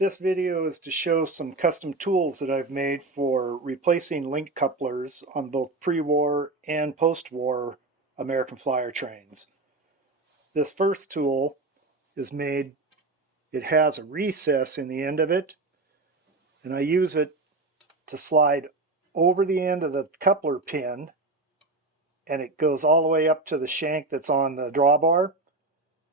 This video is to show some custom tools that I've made for replacing link couplers on both pre-war and post-war American flyer trains. This first tool is made, it has a recess in the end of it, and I use it to slide over the end of the coupler pin, and it goes all the way up to the shank that's on the drawbar.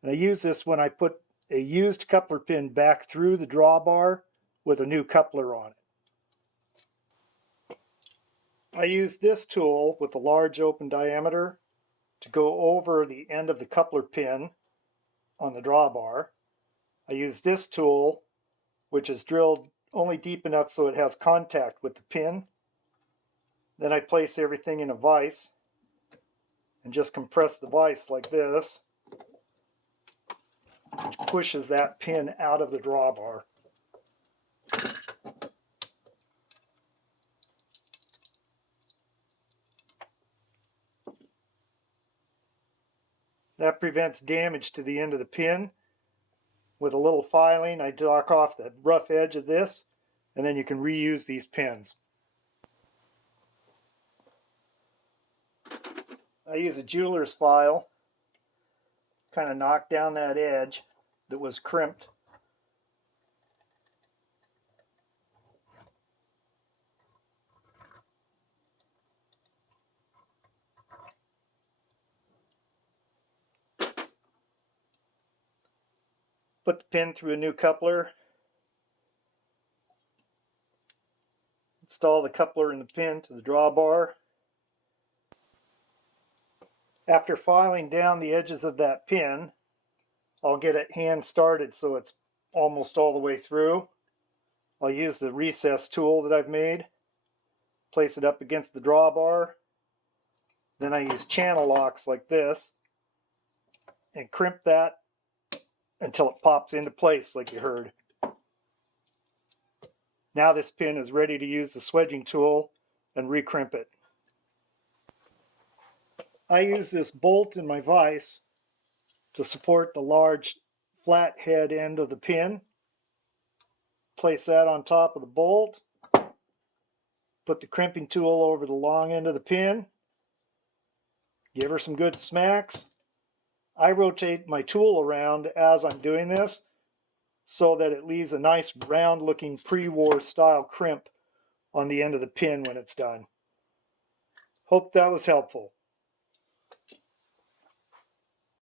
And I use this when I put a used coupler pin back through the drawbar with a new coupler on it. I use this tool with a large open diameter to go over the end of the coupler pin on the drawbar. I use this tool, which is drilled only deep enough so it has contact with the pin. Then I place everything in a vise and just compress the vise like this, which pushes that pin out of the drawbar. That prevents damage to the end of the pin. With a little filing, I knock off the rough edge of this, and then you can reuse these pins. I use a jeweler's file, kind of knock down that edge that was crimped. Put the pin through a new coupler. Install the coupler and the pin to the drawbar. After filing down the edges of that pin, I'll get it hand started so it's almost all the way through. I'll use the recess tool that I've made, place it up against the drawbar. Then I use channel locks like this and crimp that until it pops into place like you heard. Now this pin is ready to use the swedging tool and recrimp it. I use this bolt in my vise to support the large flat head end of the pin. Place that on top of the bolt. Put the crimping tool over the long end of the pin. Give her some good smacks. I rotate my tool around as I'm doing this so that it leaves a nice round looking pre-war style crimp on the end of the pin when it's done. Hope that was helpful.